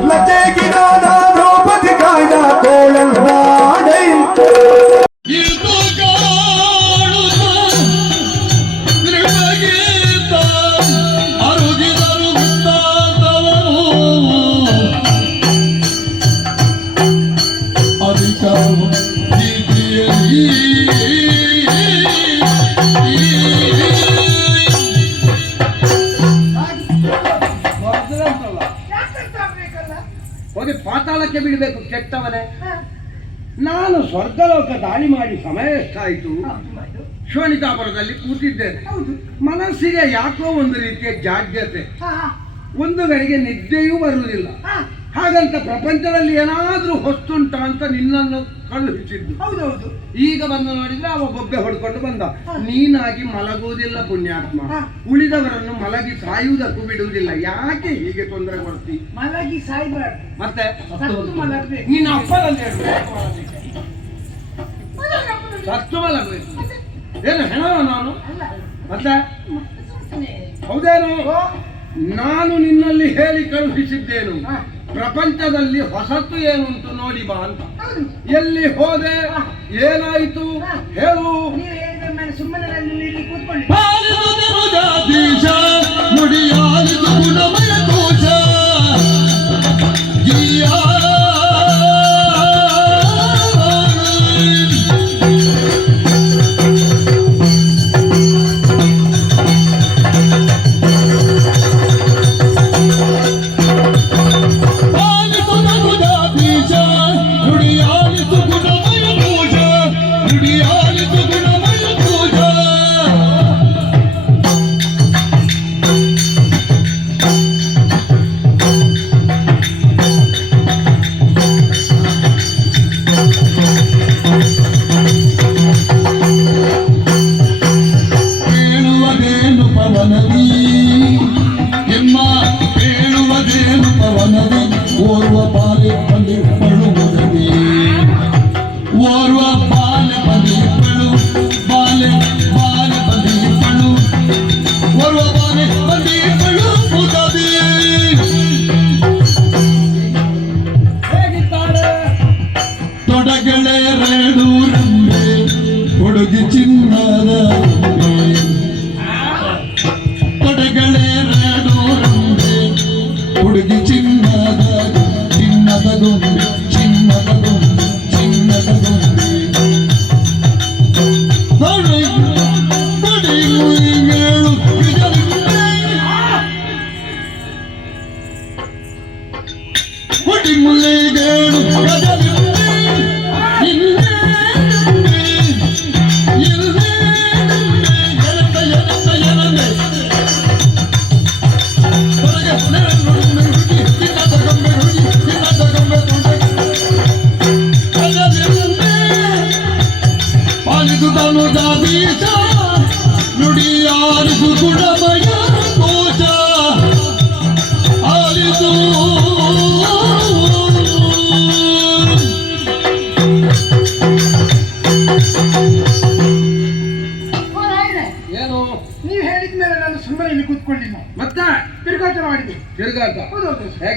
Let's take it on. ಹೋಗಿ ಪಾತಾಳಕ್ಕೆ ಬಿಡಬೇಕು ಕೆಟ್ಟವನೇ. ನಾನು ಸ್ವರ್ಗಲೋಕ ದಾಳಿ ಮಾಡಿ ಸಮಯ ಎಷ್ಟಾಯಿತು ಶೋಣಿತಾಪುರದಲ್ಲಿ ಕೂತಿದ್ದೇನೆ. ಮನಸ್ಸಿಗೆ ಯಾಕೋ ಒಂದು ರೀತಿಯ ಜಾಡ್ಯತೆ ಒಂದು ಗಡಿಗೆ ನಿದ್ದೆಯೂ ಬರುವುದಿಲ್ಲ. ಹಾಗಂತ ಪ್ರಪಂಚದಲ್ಲಿ ಏನಾದರೂ ಹೊಸ್ತುಂಟ ಅಂತ ನಿನ್ನನ್ನು ಕಳುಹಿಸಿದ್ದು ಹೌದೌದು. ಈಗ ಬಂದು ನೋಡಿದ್ರೆ ಅವ ಬೊಬ್ಬೆ ಹೊಡ್ಕೊಂಡು ಬಂದ. ನೀನಾಗಿ ಮಲಗುವುದಿಲ್ಲ ಪುಣ್ಯಾತ್ಮ. ಉಳಿದವರನ್ನು ಮಲಗಿ ಸಾಯುವುದಕ್ಕೂ ಬಿಡುವುದಿಲ್ಲ. ಯಾಕೆ ಹೀಗೆ ತೊಂದರೆ ಕೊಡ್ತಿ? ಮಲಗಿ ಸಾಯ್ಬಾರ್ದು. ಮತ್ತೆ. ನಿನ್ನ ಅಪ್ಪನಲ್ಲಿ. ಸತ್ತು ಮಲಗಬೇಕು. ಏನು ಹೆಣವ ನಾನು? ಮತ್ತೆ? ಹೌದೇನು? ನಾನು ನಿನ್ನಲ್ಲಿ ಹೇಳಿ ಕಳುಹಿಸಿದ್ದೇನು? ಹಾ. ಪ್ರಪಂಚದಲ್ಲಿ ಹೊಸತು ಏನುಂಟು ನೋಡಿ ಬಾ ಅಂತ. ಎಲ್ಲಿ ಹೋದೆ? ಏನಾಯಿತು. ಹೇಳು. ಸುಮ್ಮನೆ ಕೂತ್ಕೊಂಡು ಮೇಲೆ ಸುಮ್ಮನೆ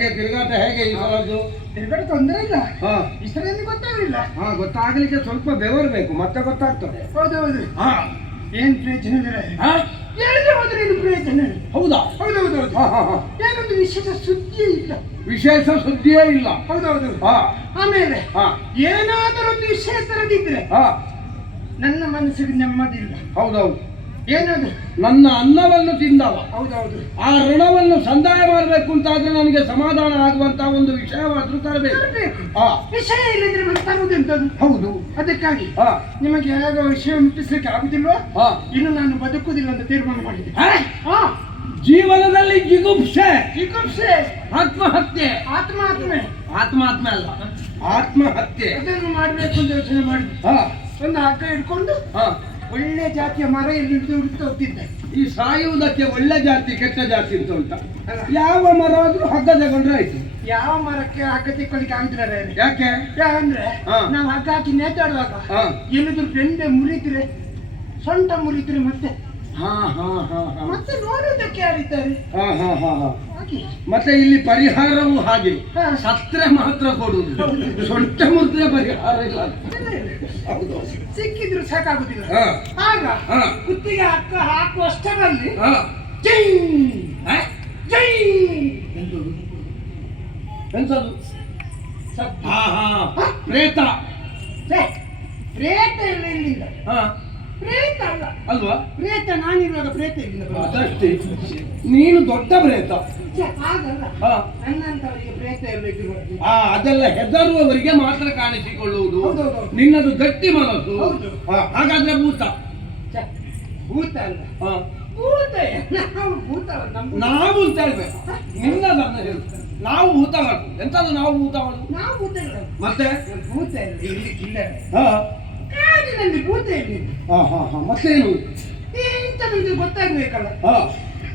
ಹೇಗೆ ತಿರುಗಾಟ ಹೇಗೆ ಈ ಸಲದ್ದು? ತಿರುಗಾಟ ತೊಂದರೆ ಇಲ್ಲ. ಹಾ. ಇಷ್ಟರಲ್ಲಿ ಗೊತ್ತಾಗಲಿಲ್ಲ. ಹಾ ಗೊತ್ತಾಗ್ಲಿಕ್ಕೆ ಸ್ವಲ್ಪ ಬೆವರ್ಬೇಕು ಮತ್ತೆ ಗೊತ್ತಾಗ್ತದೆ. ಹೌದು ಹಾ. ಏನ್ ಪ್ರಯೋಜನ ಇಲ್ಲ. ಹಾ? ಹೋದ್ರೆ ಏನು ಪ್ರಯೋಜನ ಇಲ್ಲ ಹೌದಾ? ಹೌದು ಹಾ ಹಾ ಹಾ. ಏನೊಂದು ವಿಶೇಷ ಸುದ್ದಿಯೇ ಇಲ್ಲ. ವಿಶೇಷ ಸುದ್ದಿಯೇ ಇಲ್ಲ. ಹೌದು ಹೌದು ಹಾ. ಆಮೇಲೆ ಹಾ. ಏನಾದರೊಂದು ವಿಷಯ ತರದಿದ್ರೆ ಹಾ. ನನ್ನ ಮನಸ್ಸಿಗೆ ನೆಮ್ಮದಿಲ್ಲ ಹೌದೌದು. ಏನಾದ್ರು ನನ್ನ ಅನ್ನವನ್ನು ತಿಂದವ. ಹೌದೌದು. ಆ ಋಣವನ್ನು ಸಂದಾಯ ಮಾಡಬೇಕು ಅಂತಾದ್ರೆ ನನಗೆ ಸಮಾಧಾನ ಆಗುವಂತ ಒಂದು ವಿಷಯವಾದ್ರೂ ತರಬೇಕು. ವಿಷಯ ಇಲ್ಲದ್ರೆ ತರುವುದೆಂತದ್ದು ಹೌದು. ಅದಕ್ಕಾಗಿ ನಿಮಗೆ ಯಾವ ವಿಷಯ ಮುಟ್ಟಿಸ್ಲಿಕ್ಕೆ ಆಗುದಿಲ್ವೋ? ಇನ್ನು ನಾನು ಬದುಕುವುದಿಲ್ಲ ಅಂತ ತೀರ್ಮಾನ ಮಾಡಿದೆ. ಜೀವನದಲ್ಲಿ ಜಿಗುಪ್ಸೆ. ಜಿಗುಪ್ಸೆ. ಆತ್ಮಹತ್ಯೆ. ಆತ್ಮಾತ್ಮೆ ಆತ್ಮಹತ್ಯೆ ಅಲ್ಲ. ಆತ್ಮಹತ್ಯೆ. ಅದನ್ನು ಮಾಡಬೇಕು ಅಂತ ಯೋಚನೆ ಮಾಡಿದ್ದೆ ಹಾ ಒಂದು ಹಗ್ಗ ಇಟ್ಕೊಂಡು ಒಳ್ಳೆ ಜಾತಿಯ ಮರ ಇಲ್ಲಿ ಹಿಡಿದು ಹೋಗ್ತಿದ್ದೆ ಈ ಸಾಯುವುದಕ್ಕೆ ಒಳ್ಳೆ ಜಾತಿ ಕೆಟ್ಟ ಜಾತಿ ಅಂತ ಉಂಟ. ಯಾವ ಮರ ಆದ್ರೂ ಹಗ್ಗ ತಗೊಂಡ್ರೆ ಆಯ್ತು. ಯಾವ ಮರಕ್ಕೆ ಹಗ್ಗ ತಿಕ್ಕೊಳ್ಳಿಕ್ಕೆ ಆಗಿದ್ರೆ ಯಾಕೆ? ಯಾಕಂದ್ರೆ. ನಾವು ಹಗ್ಗ ಹಾಕಿ ನೇತಾಡುವಾಗ ಏನಾದ್ರು ಬೆಂಡೆ ಮುರಿದ್ರೆ ಸೊಂಟ ಮುರಿದ್ರೆ ಮತ್ತೆ ಹಾ ಹಾ ಹಾ ಹಾ. ಮತ್ತೆ ನೋಡೋದಕ್ಕೆ ಯಾರಿದ್ದಾರೆ? ಹಾ ಹಾ ಹಾ ಹಾ. ಯಾಕೆ ಮತ್ತೆ ಇಲ್ಲಿ ಪರಿಹಾರವೂ ಹಾಗೆ. ಸತ್ರ ಮಾತ್ರ ಕೊಡುವುದು. ಸೊಂಟ ಮುದ್ರೆ ಪರಿಹಾರ ಇಲ್ಲ. ಹೌದು. ಸಿಕ್ಕಿದ್ರು ಸಾಕಾಗುದಿಲ್ಲ. ಹಾ. ಆಗ. ಕುತ್ತಿಗೆ ಹಾಕ ಹಾಕುವಷ್ಟರಲ್ಲಿ. ಜೈ? ಜೈ. ಎಂತದು? ಸದ್ದು. ಹಾ ಹಾ. ಪ್ರೇತ. ಪ್ರೇತ ಇಲ್ಲ ಇಲ್ಲಿಂದ. ಹಾ. ಪ್ರೇತ ಅಲ್ಲ. ಅಲ್ವಾ? ಪ್ರೇತ ನಾನಿರುವಾಗ ಪ್ರೇತ ಇಲ್ಲ ಅದಷ್ಟೇ. ನೀನು ದೊಡ್ಡ ಪ್ರೇತ. ಹಾಗಲ್ಲ. ಹಾ. ನನ್ನಂತವರಿಗೆ ಪ್ರೇತ ಇದ್ದು ಆ ಅದೆಲ್ಲ ಹೆದರುವವರಿಗೆ ಮಾತ್ರ ಕಾಣಿಸಿಕೊಳ್ಳುವುದು. ನಿನ್ನದು ಗಟ್ಟಿ ಮನಸ್ಸು. ಹಾಗಾದ್ರೆ ಭೂತ. ಭೂತ ಅಲ್ಲ. ಹಾ. ಭೂತ ನಾವು ಭೂತ. ನಾವು ಅಂತ ಹೇಳ್ಬೇಕು ನಿನ್ನದನ್ನು ಹೇಳು. ನಾವು ಭೂತ ಮಾಡ್ತೀವಿ ಎಂತ ನಾವು ಭೂತ ಮಾಡುದು ನಾವು ಭೂತಗಳು ಮತ್ತೆ? ಭೂತ ಇಲ್ಲಿ ಇಲ್ಲ ಹಾ. ಕಾಡಿನಲ್ಲಿ ಭೂತ ಇಲ್ಲಿ ಹಾ ಹಾ ಹಾ ಮತ್ತೇನು? ಎಂತ ನನಗೆ ಗೊತ್ತಾಗ್ಬೇಕಲ್ಲ? ಹಾ.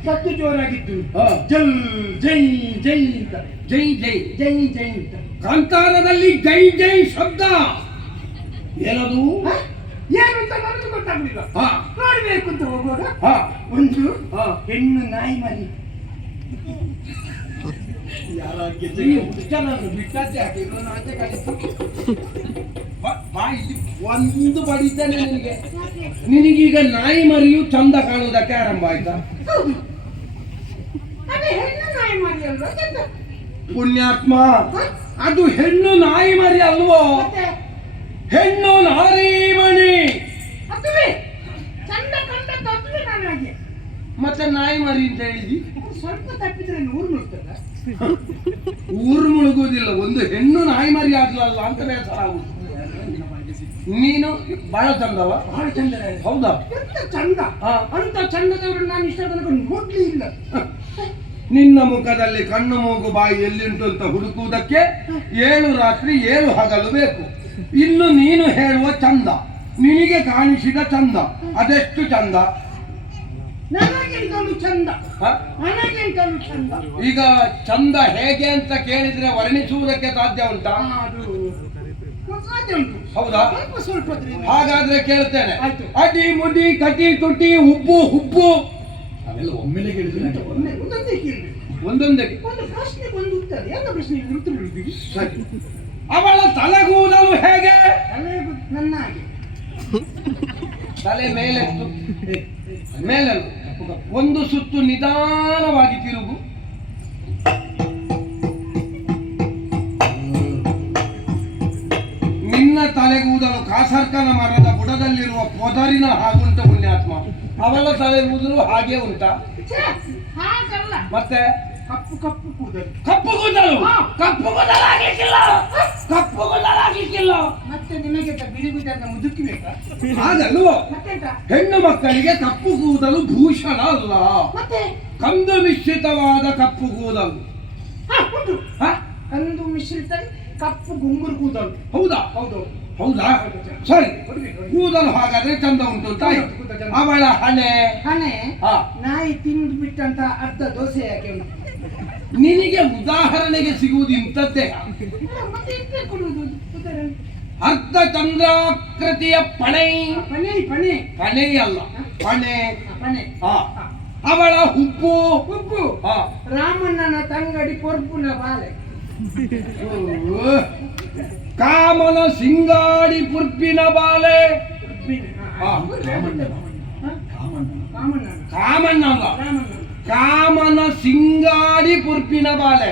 ಸತ್ತು ಜೋರಾಗಿತ್ತು. ಹಾ. ಜಲ್ ಜೈ ಜೈ ಅಂತ. ಜೈ ಜೈ. ಜೈ ಜೈ ಅಂತ. ಕಾಂತಾರದಲ್ಲಿ ಜೈ ಜೈ ಶಬ್ದ. ಏನದು? ಹ? ಏನು ಅಂತ ನನಗೆ ಗೊತ್ತಾಗ್ಲಿಲ್ಲ. ಹಾ. ನೋಡ್ಬೇಕು ಅಂತ ಹೋಗುವಾಗ ಹಾ. ಒಂದು ಹಾ. ಹೆಣ್ಣು ನಾಯಿ ಮರಿ. ಬಿಟ್ಟದ್ದೆ ಯಾಕೆ? ಇವನನ್ನು ಅಂತ ಕಳಿಸು. ಬಾ- ಬಾ ಇಲ್ಲಿ. ಒಂದು ಬಡಿತಾನೆ ನಿನಗೆ. ನಿನಗೀಗ ನಾಯಿ ಮರಿಯು ಚಂದ ಕಾಣುವುದಕ್ಕೆ ಆರಂಭ ಆಯ್ತಾ? ಪುಣ್ಯಾತ್ಮ ಅದು ಹೆಣ್ಣು ನಾಯಿ ಮರಿ ಅಲ್ವೋ? ಹೆಣ್ಣು ನಾರೀಮಣಿ ಮಣಿ. ಮತ್ತೆ ನಾಯಿ ಮರಿ ಅಂತ ಹೇಳಿದಿ ಸ್ವಲ್ಪ ತಪ್ಪಿದ್ರೆ ಊರು ಮುಳುಗ್ತದ ಊರು ಮುಳುಗುವುದಿಲ್ಲ. ಒಂದು ಹೆಣ್ಣು ನಾಯಿ ಮರಿ ಆಗ್ಲಲ್ಲ ಅಂತ ಬೇಸರ ಆಗುದು ನೀನು ಬಹಳ ಚಂದವ. ಬಹಳ ಚಂದ. ಹೌದಾ? ಎಂತ ಚಂದ. ಅಂತ ಚಂದದವರು ನಾನು ಇಷ್ಟ ತನಕ ನೋಡ್ಲಿ ಇಲ್ಲ. ನಿನ್ನ ಮುಖದಲ್ಲಿ ಕಣ್ಣು ಮೂಗು ಬಾಯಿ ಎಲ್ಲಿಂಟು ಅಂತ ಹುಡುಕುವುದಕ್ಕೆ ಏಳು ರಾತ್ರಿ ಏಳು ಹಗಲು ಬೇಕು. ಇನ್ನು ನೀನು ಹೇಳುವ ಚಂದ. ನಿನಗೆ ಕಾಣಿಸಿದ ಚಂದ. ಅದೆಷ್ಟು ಚಂದ? ನನಗಿಂತಲೂ ಚಂದ? ನನಗಿಂತಲೂ ಚಂದ. ಈಗ ಚಂದ ಹೇಗೆ ಅಂತ ಕೇಳಿದ್ರೆ ವರ್ಣಿಸುವುದಕ್ಕೆ ಸಾಧ್ಯ ಉಂಟಾ? ಅದು ಉಂಟು. ಹೌದಾ? ಸ್ವಲ್ಪ ಸ್ವಲ್ಪ ಹಾಗಾದ್ರೆ ಕೇಳ್ತೇನೆ ಆಯ್ತು. ಅಡಿ ಮುಡಿ ಕಟ್ಟಿ ತುಟ್ಟಿ ಉಬ್ಬು ಹುಬ್ಬು. ಅವೆಲ್ಲ ಒಮ್ಮೆಲೆ ಕೇಳಿದ್ರೆ ಒಮ್ಮೆ ಒಂದೊಂದೇ ಕೇಳಿ ಒಂದೊಂದೇ. ಒಂದು ಪ್ರಶ್ನೆ ಒಂದು ಉತ್ತರ. ಎಲ್ಲ ಪ್ರಶ್ನೆ ಉತ್ತರ ಬಿಡುತ್ತೀವಿ ಸರಿ. ಅವಳ ತಲೆಗೂದಲು ಹೇಗೆ? ತಲೆ ನನ್ನ ಹಾಗೆ. ತಲೆ ಮೇಲೆತ್ತು. ಮೇಲೆ ಒಂದು ಸುತ್ತು ನಿಧಾನವಾಗಿ ತಿರುಗು. ತಲೆಗೂದಲು ಕಾಸರ್ಕನ ಮರದ ಬುಡದಲ್ಲಿರುವ ಪೊದರಿನ ಹಾಗುಂಟ ಪುಣ್ಯಾತ್ಮ. ಅವಳ ತಲೆಗೂದಲು ಹಾಗೆ ಉಂಟಾ. ಹಾಗಲ್ಲ ಮತ್ತೆ? ಕಪ್ಪು ಕಪ್ಪು ಕೂದಲು. ಕಪ್ಪು ಕೂದಲು. ಕಪ್ಪು ಕೂದಲು ಆಗ್ಲಿಕ್ಕಿಲ್ಲ ಕಪ್ಪು ಕೂದಲು ಆಗ್ಲಿಕ್ಕಿಲ್ಲ ಮತ್ತೆ ನಿಮಗೆ ಬಿಳಿ ಕೂದಲನ್ನ ಮುದುಕಿ ಬೇಕಾ? ಹಾಗಲ್ವೋ? ಹೆಣ್ಣು ಮಕ್ಕಳಿಗೆ ಕಪ್ಪು ಕೂದಲು ಭೂಷಣ ಅಲ್ಲ. ಮತ್ತೆ? ಕಂದು ಮಿಶ್ರಿತವಾದ ಕಪ್ಪು ಕೂದಲು? ಕಂದು ಮಿಶ್ರಿತ ಕಪ್ಪು ಗುಂಗುರು ಕೂದಲು. ಹೌದಾ? ಹೌದು. ಹೌದಾ? ಸರಿ ಕೂದಲು ಹಾಗಾದ್ರೆ ಚಂದ ಉಂಟು ತಾಯ್. ಅವಳ ಹಣೆ. ಹಣೆ? ಹಾ. ನಾಯಿ ತಿಂದು ಬಿಟ್ಟಂತ ಅರ್ಧ ದೋಸೆ ಯಾಕೆ ನಿನಗೆ ಉದಾಹರಣೆಗೆ ಸಿಗುವುದು ಇಂಥದ್ದೇ? ಅರ್ಧ ಚಂದ್ರಾಕೃತಿಯ ಪಣೆ. ಪಣೆ ಪಣೆ. ಪಣೆ ಅಲ್ಲ ಪಣೆ. ಪಣೆ. ಅವಳ ಹುಬ್ಬು. ಹುಬ್ಬು. ಹಾ. ರಾಮಣ್ಣನ ತಂಗಡಿ ಪೊರ್ಪುನ ಬಾಲೆ. ಕಾಮನ ಸಿಂಗಾಡಿ ಪುರ್ಪಿನ ಬಾಲೆ. ಕಾಮಣ್ಣ ಕಾಮನ ಸಿಂಗಾಡಿ ಪುರ್ಪಿನ ಬಾಲೆ.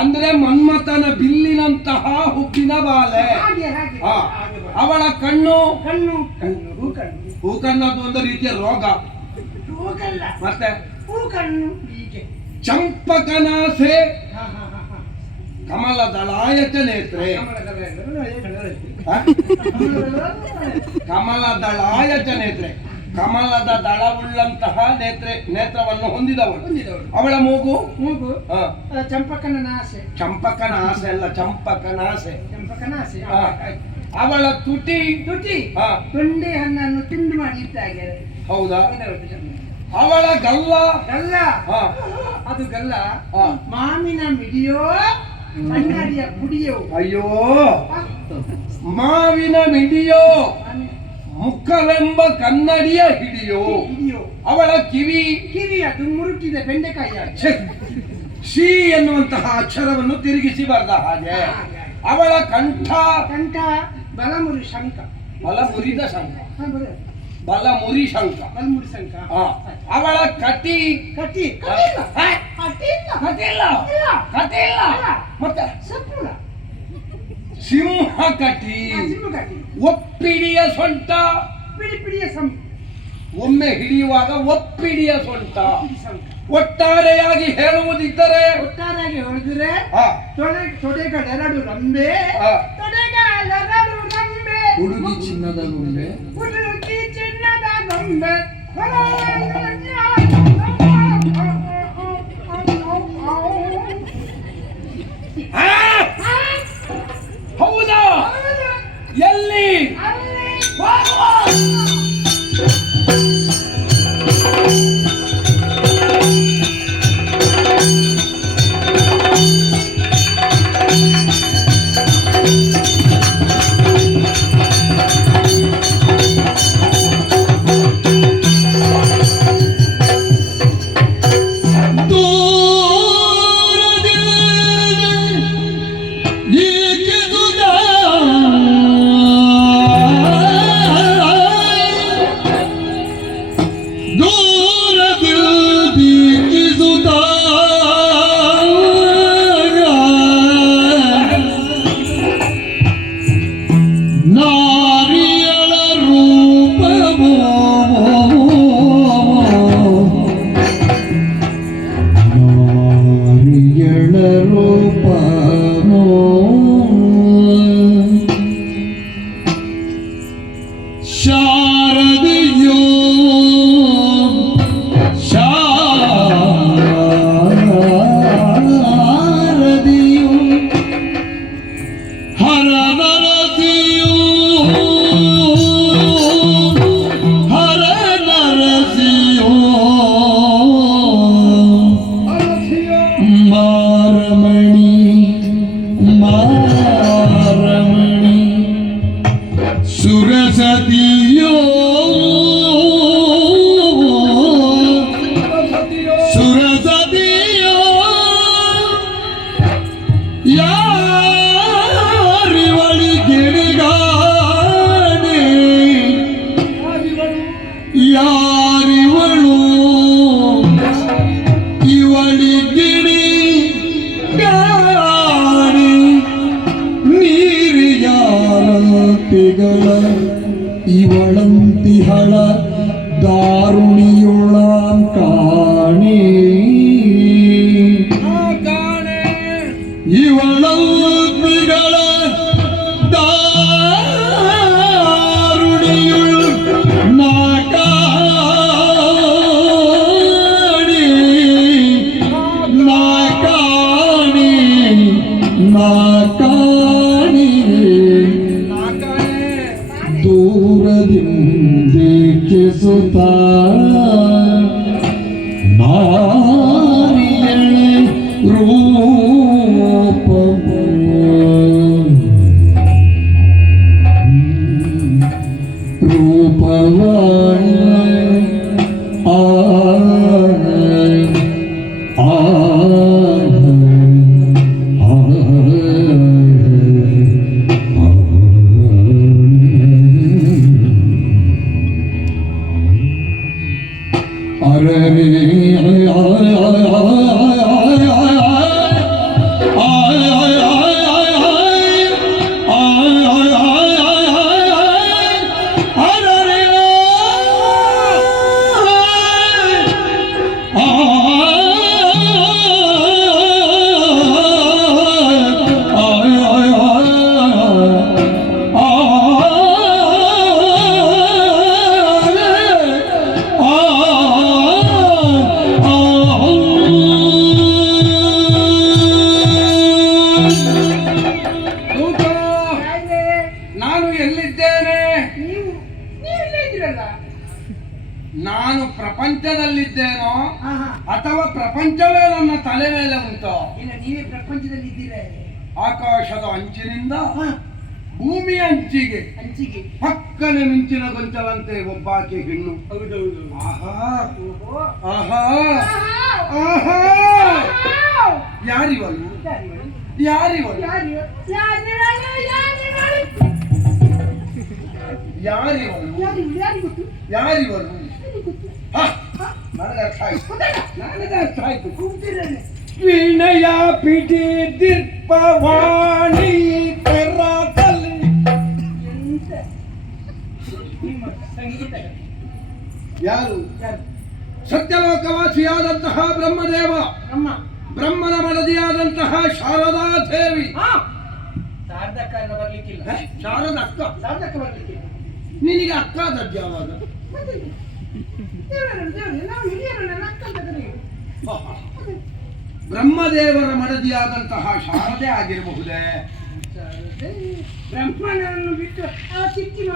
ಅಂದ್ರೆ ಮನ್ಮಥನ ಬಿಲ್ಲಿನಂತಹ ಹುಬ್ಬಿನ ಬಾಲೆ. ಅವಳ ಕಣ್ಣು. ಕಣ್ಣು. ಕಣ್ಣು ಹೂ ಕಣ್ಣು. ಹೂಕಣ್ಣದು ಒಂದು ರೀತಿಯ ರೋಗ. ಮತ್ತೆ? ಚಂಪಕನಾಸೆ. ನೇತ್ರೆ ಅದೇ ಕನ್ನಡ ಇದೆ. ಕಮಲದಳ ಕಮಲದಳಾಯತ ನೇತ್ರೆ. ಕಮಲದ ದಳವುಳ್ಳಂತಹ ನೇತ್ರೆ ನೇತ್ರವನ್ನು ಹೊಂದಿದವಳು. ಅವಳ ಮೂಗು? ಮೂಗು? ಚಂಪಕನ ಆಸೆ ಚಂಪಕನ ಆಸೆ ಅಲ್ಲ ಚಂಪಕನಾಸೆ ಚಂಪಕನ ಆಸೆ. ಅವಳ ತುಟಿ? ತುಟಿ. ತೊಂಡೆ ಹಣ್ಣನ್ನು ತಿಂದು ಮಾಡಿ ಹೌದಾ? ಅವಳ ಗಲ್ಲ? ಗಲ್ಲ. ಹ. ಅದು ಗಲ್ಲ. ಮಾಮಿನ ಮಿಡಿಯೋ ಕುಡಿಯೋ ಅಯ್ಯೋ ಮಾವಿನ ಮಿಡಿಯೋ ಮುಖವೆಂಬ ಕನ್ನಡಿಯ ಹಿಡಿಯೋ. ಹಿಡಿಯೋ. ಅವಳ ಕಿವಿ. ಕಿವಿ ಅದು ಮುರುಟಿದ ಬೆಂಡೆಕಾಯಿಯ ಶಿ ಎನ್ನುವಂತಹ ಅಕ್ಷರವನ್ನು ತಿರುಗಿಸಿ ಬರೆದ ಹಾಗೆ. ಅವಳ ಕಂಠ. ಕಂಠ ಬಲಮುರಿ ಶಂಕ ಬಲ ಮುರಿದ ಶಂಕ ಬಲಮುರಿ ಬರೆ. ಬಲ ಮುರಿ ಶಂಕ ಬಲಮುರಿ ಶಂಕ ಅವಳ ಕಟಿ. ಕಟಿ. ಕಟಿ ಇಲ್ಲ. ಕಟಿ ಇಲ್ಲ. ಕಟಿ ಇಲ್ಲ. ಮತ್ತೆ ಸಪೂರ. ಸಿಂಹ ಕಟಿ. ಒಪ್ಪಿಡಿಯ ಸೊಂಟ. ಪಿಡಿಪಿಡಿಯ ಸಂ ಒಮ್ಮೆ ಹಿಡಿಯುವಾಗ ಒಪ್ಪಿಡಿಯ ಸೊಂಟ. ಒಟ್ಟಾರೆಯಾಗಿ ಹೇಳುವುದಿದ್ದರೆ? ಒಟ್ಟಾರೆಯಾಗಿ ಹೇಳಿದ್ರೆ ತೊಡೆ ತೊಡೆಗಳೆರಡು ರಂಬೆ. ತೊಡೆಗಳೆರಡು ರಂಬೆ. ಹುಡುಗಿ ಚಿನ್ನದ ಗೊಂಬೆ ಹುಡುಗಿ ಚಿನ್ನದ ಗೊಂಬೆ. Maradona. ಮಿಂಚಿನ ಗೊಂಚಲಂತೆ ಒಬ್ಬಾಕೆ ಹೆಣ್ಣು ಹೌದೌದು ಆಹಾ ಓಹೋ ಆಹಾ ಆಹಾ! ಆಹಾ ಆಹಾ! ಯಾರಿವಳು ಯಾರಿವಳು? ಯಾರಿವಳು ಯಾರಿವಳು? ಯಾರಿವಳು? ಯಾರಿವಳು? ಯಾರಿವಳು ಯಾರಿವಳು? ಯಾರಿಗ್ ಗೊತ್ತು? ಯಾರಿವಳು ಯಾರಿಗ್ ಗೊತ್ತು? ಹ, ನನಗೆ ಅರ್ಥ ಆಯ್ತು ಗೊತ್ತಾಯ್ತಾ? ನನಗೆ ಅರ್ಥ ಆಯ್ತು ಕೂಗ್ತಿದ್ದಾನೆ. ವಿನಯ ಪಿಟಿ ದಿರ್ಪವಾಣಿ ಕರಾತಲಿ ಎಂತ? ಯಾರು? ಸತ್ಯಲೋಕವಾಸಿಯಾದಂತಹ ಬ್ರಹ್ಮದೇವ. ಬ್ರಹ್ಮನ ಮಡದಿಯಾದಂತಹ ಶಾರದಾ ದೇವಿ ಬರ್ಲಿಕ್ಕಿಲ್ಲ? ಶಾರದ ಅಕ್ಕ. ಬರ್ಲಿಕ್ಕಿಲ್ಲ. ನಿನಗೆ ಅಕ್ಕ ದರ್ಜ ಯಾವಾಗ? ಬ್ರಹ್ಮದೇವರ ಮಡದಿಯಾದಂತಹ ಶಾರದೆ ಆಗಿರಬಹುದೇ? ಬ್ರಹ್ಮನನ್ನು ಬಿಟ್ಟು ಆ ಚಿಕ್ಕಿ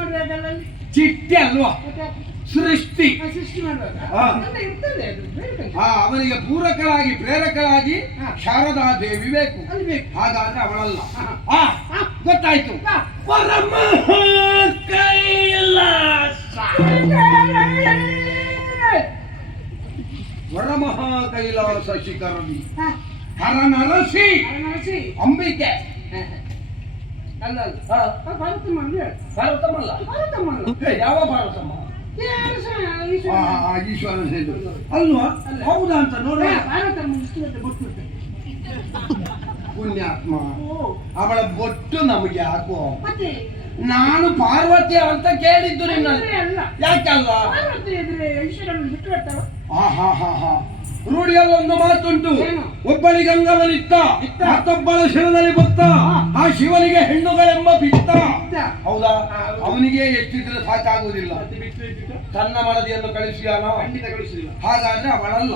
ಅಲ್ಲಿ ಚಿಟ್ಟೆ ಅಲ್ವಾ? ಸೃಷ್ಟಿ. ಸೃಷ್ಟಿ ಮಾಡುವಾಗ ಹಾ. ಎಲ್ಲ ಇರ್ತದೆ ಅದು ಬೇರೆ ಆ ಅವನಿಗೆ ಪೂರಕಳಾಗಿ ಪ್ರೇರಕಳಾಗಿ ಹಾ. ಶಾರದಾ ದೇವಿ ಬೇಕು. ಅಲ್ಲಿ ಬೇಕು. ಹಾಗಾದ್ರೆ ಅವಳಲ್ಲ. ಹಾ. ಆ ಗೊತ್ತಾಯ್ತು. ಹಾ. ಪರಮ ಕೈಲಾಸ ವರಮಹಾ ಕೈಲಾಸ ಶಿಖರದಿ ಹಾ, ಹರ ನರಸಿ ಅರಮನಸಿ. ಅಂಬಿಕೆ. ಅಲ್ಲ ಅಲ್ಲ ಭಾರತಮ್ಮ ಅಂದ್ರೆ ಭಾರತಮ್ಮ ಅಲ್ಲ. ಯಾವ ಭಾರತಮ್ಮ? ಈಶ್ವರ. ಅಲ್ವಾ? ಹೌದಾ ಅಂತ ನೋಡಿ. ಭಾರತಮ್ಮ. ಪುಣ್ಯಾತ್ಮ. ಅವಳ ಬೊಟ್ಟು ನಮಗೆ ಹಾಕುವ ಮತ್ತೆ? ನಾನು ಪಾರ್ವತಿ ಅಂತ ಕೇಳಿದ್ದು ನಿನ್ನ ಯಾಕಲ್ಲ? ಹಾ ಹಾ ಹಾ ಹಾ. ರೂಢಿಯಲ್ಲಿ ಒಂದು ಮಾತುಂಟು? ಒಬ್ಬಳಿಗೆ ಅಂಗವನಿತ್ತ. ಮತ್ತೊಬ್ಬಳ ಶಿರದಲ್ಲಿ ಬತ್ತ. ಆ ಶಿವನಿಗೆ ಹೆಣ್ಣುಗಳೆಂಬ ಬಿತ್ತ. ಹೌದಾ? ಅವನಿಗೆ ಹೆಚ್ಚಿದ್ರೆ ಸಾಕಾಗುವುದಿಲ್ಲ. ತನ್ನ ಮನದಿಯನ್ನು ಕಳಿಸಿಯಾನ? ಹಾಗಾದ್ರೆ ಅವಳಲ್ಲ.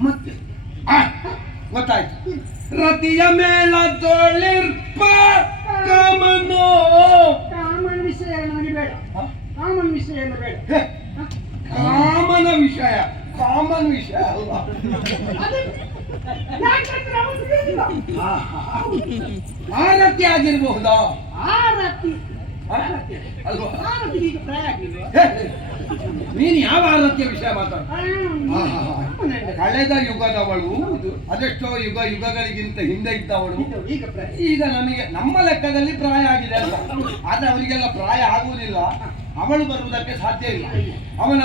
ಮತ್ತೆ? ಆ, ಗೊತ್ತಾಯ್ತು. ರತಿಯ ಮೇಲ ತೋಳಿರ್ಪ ಕಾಮನೋ ಕಾಮನ್ ವಿಷಯ ನನಗೆ ಬೇಡ? ಕಾಮನ್ ವಿಷಯ ಬೇಡ. ಕಾಮನ ವಿಷಯ. ಕಾಮನ್ ವಿಷಯ ಅಲ್ಲ ಆರತಿ ಆಗಿರಬಹುದಾ ಆ ರಾತ್ರಿ ಅಲ್ವಾ? ಆ ಈಗ ಪ್ರಾಯ ಆಗ್ಲಿಲ್ವಾ ನೀನು ಯಾವ ಆರತಿಯ ವಿಷಯ ಮಾತಾಡ. ಕಳೆದ ಯುಗದವಳು ಅದೆಷ್ಟೋ ಯುಗ ಯುಗಗಳಿಗಿಂತ ಹಿಂದೆ ಇದ್ದವಳು. ಈಗ ನಮಗೆ ನಮ್ಮ ಲೆಕ್ಕದಲ್ಲಿ ಪ್ರಾಯ ಆಗಿದೆ ಅಲ್ಲ ಆದ್ರೆ ಅವರಿಗೆಲ್ಲ ಪ್ರಾಯ ಆಗುವುದಿಲ್ಲ. ಅವಳು ಬರುವುದಕ್ಕೆ ಸಾಧ್ಯ ಇಲ್ಲ. ಅವನ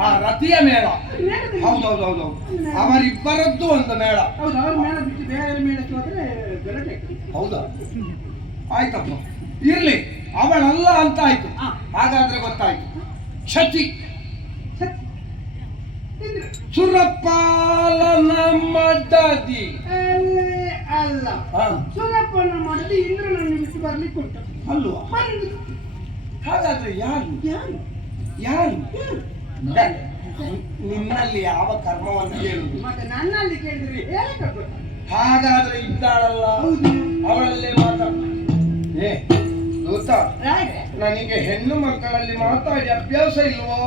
ಆ ರತಿಯ ಮೇಳ. ಮೇಲದಲ್ಲಿ- ಹೌದೌದೌದು ಅವರಿಬ್ಬರದ್ದು ಒಂದು ಮೇಳ. ಹೌದು ಅವ್ರ ಮೇಳ ಬಿಟ್ಟು ಬೇರೆ ಮೇಳಕ್ಕೆ ಹೋದ್ರೆ ಗಲಾಟೆ ಹೌದಾ? ಆಯ್ತಪ್ಪ ಇರ್ಲಿ. ಅವಳಲ್ಲ ಅಂತ ಆಯ್ತು. ಹಾಗಾದ್ರೆ ಗೊತ್ತಾಯ್ತು. ಶಚಿ. ಸುರಪಾಲನ ಮಡದಿ ಅಲ್ಲೇ ಸುಲಭನ ಮಾಡಿದ್ರೆ ಇಂದ್ರನನ್ನು ಬಿಟ್ಟು ಬರ್ಲಿಕ್ಕೆ ಉಂಟು. ಅಲ್ವಾ ಹಾಗಾದ್ರೆ ಯಾರು? ಯಾರು? ಯಾರು? ನಿನ್ನಲ್ಲಿ ಯಾವ ಕರ್ಮವನ್ನು ಹೇಳುದು ಮತ್ತೆ ನನ್ನಲ್ಲಿ ಕೇಳಿದ್ರೆ ಹೇಳಕ್ಕಾಗುತ್ತೆ ಹಾಗಾದ್ರೆ ಇದ್ದಾಳಲ್ಲ? ಅವಳಲ್ಲೇ ಮಾತಾಡ ಏ ದೂತ ನನಗೆ ಹೆಣ್ಣು ಮಕ್ಕಳಲ್ಲಿ ಮಾತಾಡಿ ಅಭ್ಯಾಸ ಇಲ್ವೋ?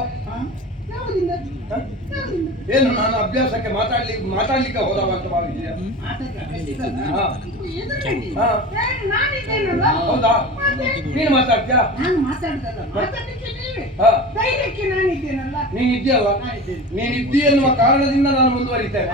ಏನು ನಾನು ಅಭ್ಯಾಸಕ್ಕೆ ಮಾತಾಡ್ಲಿ ಮಾತಾಡ್ಲಿಕ್ಕೆ ಹೋದವ ಅಂತ. ಏ, ಹೌದಾ? ನೀನು ಮಾತಾಡ್ತೀಯಾ? ನಾನು ಇದೆಯಲ್ಲ ನೀನ್ ಇದ್ದಿ ಎನ್ನುವ ಕಾರಣದಿಂದ ನಾನು ಮುಂದುವರಿತೇನೆ.